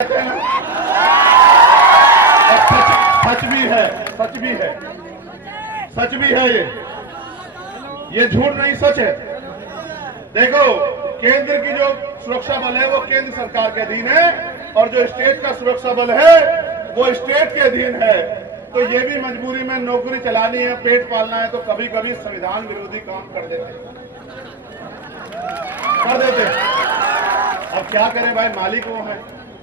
सच भी है, सच भी है, सच भी है। ये झूठ नहीं, सच है। देखो, केंद्र की जो सुरक्षा बल है वो केंद्र सरकार के अधीन है और जो स्टेट का सुरक्षा बल है वो स्टेट के अधीन है। तो ये भी मजबूरी में नौकरी चलानी है, पेट पालना है, तो कभी कभी संविधान विरोधी काम कर देते। अब क्या करें भाई, मालिक वो है।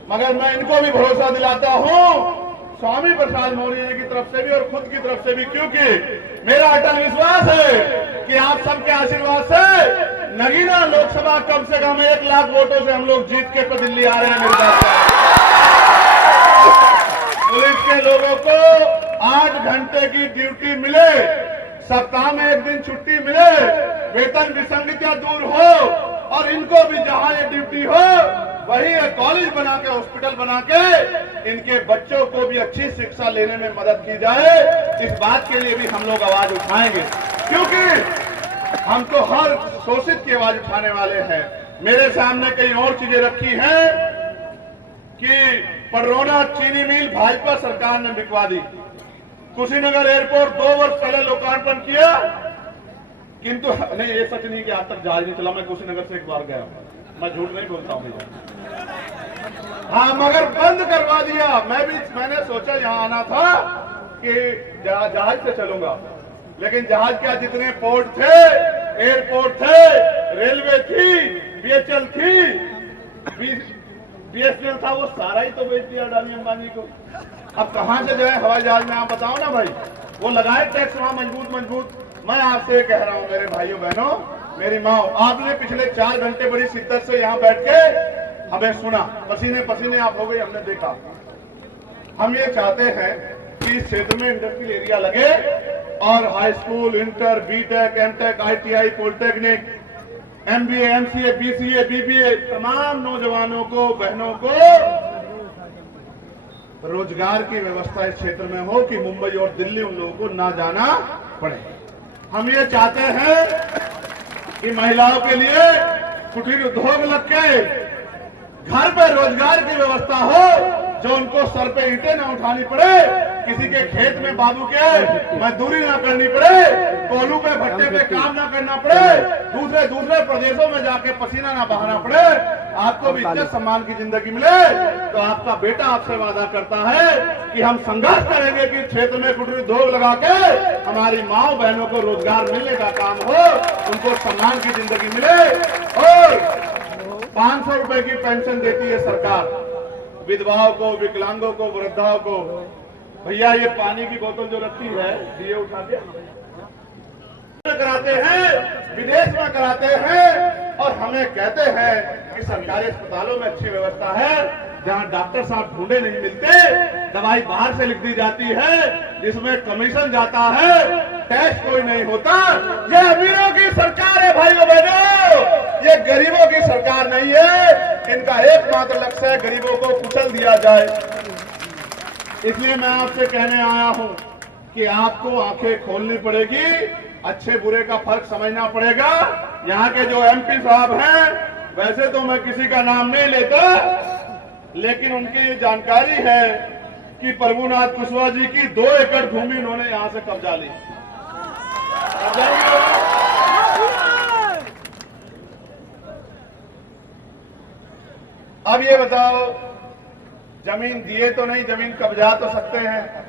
मगर मैं इनको भी भरोसा दिलाता हूं, स्वामी प्रसाद मौर्य की तरफ से भी और खुद की तरफ से भी, क्योंकि मेरा अटल विश्वास है कि आप सबके आशीर्वाद से नगीना लोकसभा कम से कम 1 लाख वोटों से हम लोग जीत के दिल्ली आ रहे हैं। मेरे पास पुलिस के लोगों को 8 घंटे की ड्यूटी मिले, सप्ताह में 1 दिन छुट्टी मिले, वेतन विसंगतियां दूर हो और इनको भी जहां ये ड्यूटी हो वही एक कॉलेज बना के, हॉस्पिटल बना के इनके बच्चों को भी अच्छी शिक्षा लेने में मदद की जाए। इस बात के लिए भी हम लोग आवाज उठाएंगे, क्योंकि हम तो हर शोषित की आवाज उठाने वाले हैं। मेरे सामने कई और चीजें रखी हैं कि पडरौना चीनी मिल भाजपा सरकार ने बिकवा दी, कुशीनगर एयरपोर्ट 2 वर्ष पहले लोकार्पण किया, किंतु नहीं, ये सच नहीं कि आज तक जहाज नहीं चला। मैं कुशीनगर से 1 बार गया, मैं झूठ नहीं बोलता हूं भैया। हाँ, मगर बंद करवा दिया। मैंने सोचा यहां आना था कि जहाज से चलूंगा, लेकिन जहाज क्या, जितने पोर्ट थे, एयरपोर्ट थे, रेलवे थी, बीएचएल थी, बीएसएनएल था, वो सारा ही तो बेच दिया अडानी अंबानी को। अब कहां से जाए हवाई जहाज में, आप बताओ ना भाई। वो लगाए टैक्स वहां मजबूत। मैं आपसे कह रहा हूं मेरे भाइयों बहनों, मेरी माँ, आपने पिछले 4 घंटे बड़ी शिद्दत से यहाँ बैठ के हमें सुना, पसीने पसीने आप हो गए, हमने देखा। हम ये चाहते हैं कि इस क्षेत्र में इंडस्ट्रियल एरिया लगे और high school, inter, BTech, MTech, ITI, polytechnic, MBA, MCA, BCA, BBA, तमाम नौजवानों को, बहनों को रोजगार की व्यवस्था इस क्षेत्र में हो कि मुंबई और दिल्ली उन लोगों को ना जाना पड़े। हम ये चाहते हैं कि महिलाओं के लिए कुटीर उद्योग लग के घर पे रोजगार की व्यवस्था हो, जो उनको सर पे ईंटें ना उठानी पड़े, किसी के खेत में बाबू के मजदूरी ना करनी पड़े, कोलू पे भट्टे पे काम ना करना पड़े, दूसरे प्रदेशों में जाके पसीना ना बहाना पड़े, आपको भी इज्जत सम्मान की जिंदगी मिले। तो आपका बेटा आपसे वादा करता है कि हम संघर्ष करेंगे कि क्षेत्र में कुटीर उद्योग लगा के हमारी माँ बहनों को रोजगार मिलने का काम हो, उनको सम्मान की जिंदगी मिले। और 500 रुपए की पेंशन देती है सरकार विधवाओं को, विकलांगों को, वृद्धाओं को। भैया ये पानी की बोतल जो रखी है, दिए उठा के कराते हैं, विदेश में कराते हैं, और हमें कहते हैं कि सरकारी अस्पतालों में अच्छी व्यवस्था है, जहां डॉक्टर साहब ढूंढे नहीं मिलते, दवाई बाहर से लिख दी जाती है, जिसमें कमीशन जाता है, टैक्स कोई नहीं होता। ये अमीरों की सरकार है भाइयों बहनों, ये गरीबों की सरकार नहीं है। इनका एकमात्र लक्ष्य है गरीबों को कुचल दिया जाए। इसलिए मैं आपसे कहने आया हूं कि आपको आंखें खोलनी पड़ेगी, अच्छे बुरे का फर्क समझना पड़ेगा। यहाँ के जो एमपी साहब हैं, वैसे तो मैं किसी का नाम नहीं लेता, लेकिन उनकी ये जानकारी है कि प्रभुनाथ कुशवाहा जी की 2 एकड़ भूमि उन्होंने यहां से कब्जा ली। अब ये बताओ, जमीन दिए तो नहीं, जमीन कब्जा तो सकते हैं।